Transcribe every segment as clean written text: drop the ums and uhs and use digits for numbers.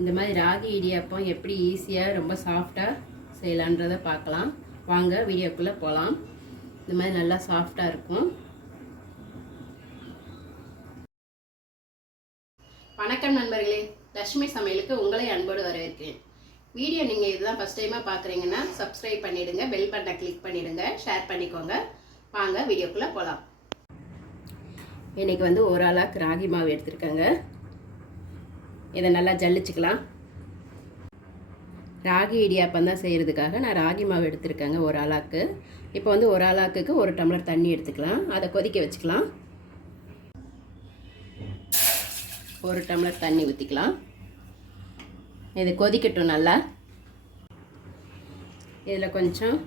இந்த மாதிரி ராகி இடியாப்பம் எப்படி ஈஸியாக ரொம்ப சாஃப்டாக செய்யலான்றதை பார்க்கலாம். வாங்க வீடியோக்குள்ளே போகலாம். இந்த மாதிரி நல்லா சாஃப்டாக இருக்கும். வணக்கம் நண்பர்களே, லட்சுமி சமையலுக்கு உங்களை அன்போடு வரவேற்கிறேன். வீடியோ நீங்கள் இதுதான் ஃபஸ்ட் டைமாக பார்க்குறீங்கன்னா சப்ஸ்கிரைப் பண்ணிவிடுங்க, பெல் பட்டனை கிளிக் பண்ணிவிடுங்க, ஷேர் பண்ணிக்கோங்க. வாங்க வீடியோக்குள்ளே போகலாம். இன்றைக்கி ஒரு ஆளாக்கு ராகி மாவு எடுத்துருக்கேங்க. இதை நல்லா ஜல்லிச்சுக்கலாம். ராகி இடியாப்பம் தான் செய்கிறதுக்காக நான் ராகி மாவு எடுத்துருக்கேங்க ஒரு ஆளாக்கு. இப்போ ஒரு ஆளாக்குக்கு 1 டம்ளர் தண்ணி எடுத்துக்கலாம். அதை கொதிக்க வச்சுக்கலாம். 1 டம்ளர் தண்ணி ஊற்றிக்கலாம். இது கொதிக்கட்டும் நல்லா. இதில் கொஞ்சம்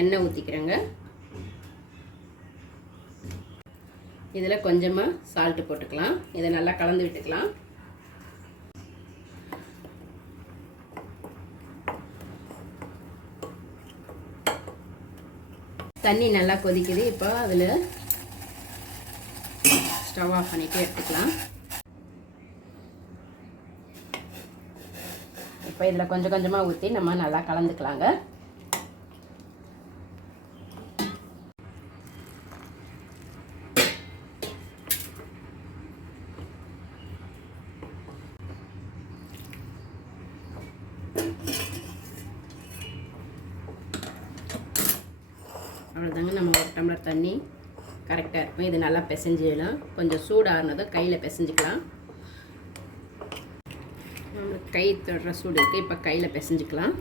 எண்ணெய் ஊற்றிக்கிறேங்க. இதில் கொஞ்சமாக சால்ட்டு போட்டுக்கலாம். இதை நல்லா கலந்து விட்டுக்கலாம். தண்ணி நல்லா கொதிக்குது. இப்போ அதில் ஸ்டவ் ஆஃப் பண்ணிவிட்டு எடுத்துக்கலாம். இப்போ இதில் கொஞ்சம் கொஞ்சமாக ஊற்றி நம்ம நல்லா கலந்துக்கலாங்க. அவ்வளோதாங்க, நம்ம 1 டம்ளர் தண்ணி கரெக்டாக இருக்கும். இது நல்லா பிசைஞ்சிடலாம். கொஞ்சம் சூடாகினதும் கையில் பிசைஞ்சிக்கலாம். நம்மளுக்கு கை தொடுற சூடு இருக்குது. இப்போ கையில் பிசைஞ்சிக்கலாம்.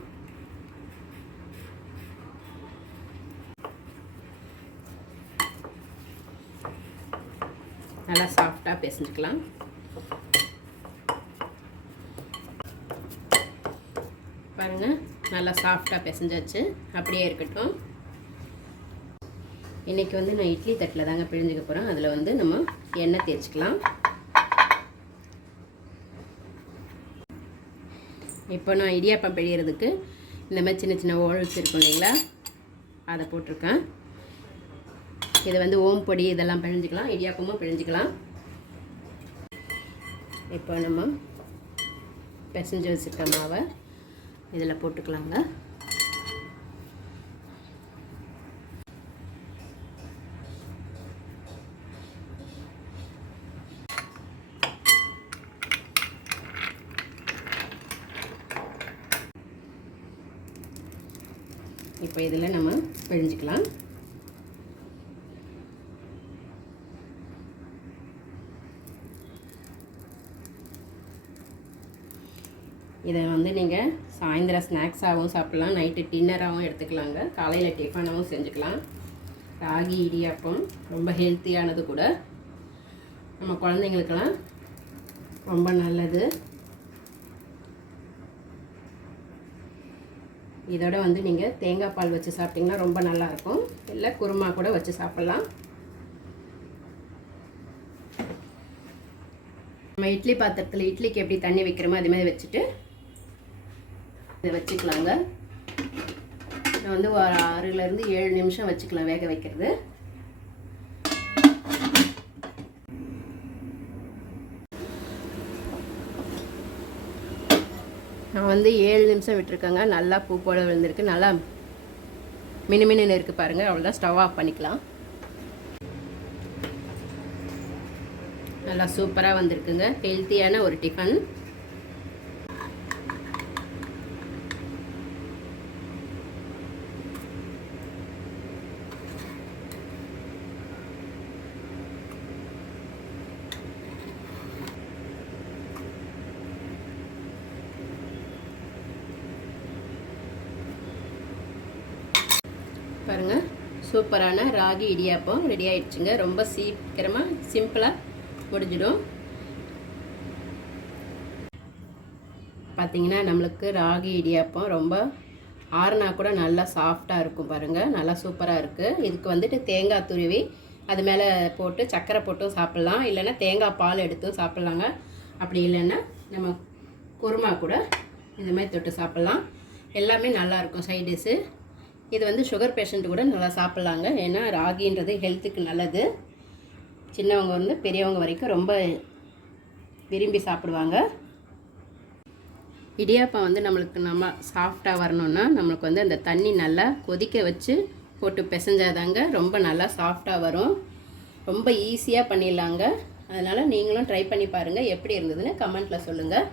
நல்லா சாஃப்டாக பிசைஞ்சிக்கலாம். பாருங்கள், நல்லா சாஃப்டாக பிசைஞ்சாச்சு. அப்படியே இருக்கட்டும். இன்றைக்கி நான் இட்லி தட்டில் தாங்க பிழிஞ்சிக்க போகிறேன். அதில் நம்ம எண்ணெய் தேய்ச்சிக்கலாம். இப்போ நான் இடியாப்பம் பிழியறதுக்கு இந்த மாதிரி சின்ன சின்ன ஓல்ஸ் இருக்கும் இல்லைங்களா, அதை போட்டிருக்கேன். இது ஓம் பொடி இதெல்லாம் பிழிஞ்சிக்கலாம். இடியாப்பமும் பிழிஞ்சிக்கலாம். இப்போ நம்ம பிசைஞ்சு வச்சுருக்க மாவை இதில் போட்டுக்கலாங்க. இப்போ இதில் நம்ம பிழிஞ்சிக்கலாம். இதை நீங்கள் சாயந்தரம் ஸ்நாக்ஸாகவும் சாப்பிட்லாம், நைட்டு டின்னராகவும் எடுத்துக்கலாங்க, காலையில் டிஃபனாகவும் செஞ்சுக்கலாம். ராகி இடியாப்பம் ரொம்ப ஹெல்த்தியானது கூட. நம்ம குழந்தைங்களுக்கெல்லாம் ரொம்ப நல்லது. இதோட நீங்கள் தேங்காய் பால் வச்சு சாப்பிட்டிங்கன்னா ரொம்ப நல்லாயிருக்கும். இல்லை குருமா கூட வச்சு சாப்பிட்லாம். நம்ம இட்லி பாத்திரத்தில் இட்லிக்கு எப்படி தண்ணி வைக்கிறோமோ அதே மாதிரி வச்சுட்டு இதை வச்சுக்கலாங்க. நான் ஒரு 6லேருந்து 7 நிமிஷம் வச்சுக்கலாம் வேக வைக்கிறது. நான் 7 நிமிஷம் விட்டுருக்கேங்க. நல்லா பூ போல விழுந்திருக்கு. நல்லா மினுமின்னு இருக்குது பாருங்கள். அவ்வளோதான், ஸ்டவ் ஆஃப் பண்ணிக்கலாம். நல்லா சூப்பராக வந்திருக்குங்க. ஹெல்த்தியான ஒரு டிஃபன். பாருங்கள், சூப்பரான ராகி இடியாப்பம் ரெடி ஆயிடுச்சுங்க. ரொம்ப சீக்கிரமாக சிம்பிளாக முடிஞ்சிடும். பார்த்தீங்கன்னா நம்மளுக்கு ராகி இடியாப்பம் ரொம்ப ஆறுனா கூட நல்லா சாஃப்டாக இருக்கும். பாருங்கள், நல்லா சூப்பராக இருக்குது. இதுக்கு தேங்காய் துருவி அது மேலே போட்டு சர்க்கரை போட்டும் சாப்பிட்லாம், இல்லைன்னா தேங்காய் பால் எடுத்தும் சாப்பிட்லாங்க. அப்படி இல்லைன்னா நம்ம குருமா கூட இந்த மாதிரி தொட்டு சாப்பிட்லாம். எல்லாமே நல்லாயிருக்கும் சைட் டிஷ்ஷு. இது சுகர் பேஷண்ட் கூட நல்லா சாப்பிட்லாங்க. ஏன்னா ராகின்றது ஹெல்த்துக்கு நல்லது. சின்னவங்க பெரியவங்க வரைக்கும் ரொம்ப விரும்பி சாப்பிடுவாங்க. இடியாப்பம் வந்து நம்மளுக்கு நம்ம சாஃப்டாக வரணும்னா நம்மளுக்கு வந்து அந்த தண்ணி நல்லா கொதிக்க வச்சு போட்டு பிசைஞ்சாதாங்க ரொம்ப நல்லா சாஃப்டாக வரும். ரொம்ப ஈஸியாக பண்ணிடலாங்க. அதனால் நீங்களும் ட்ரை பண்ணி பாருங்கள். எப்படி இருந்ததுன்னு கமெண்ட்டில் சொல்லுங்கள்.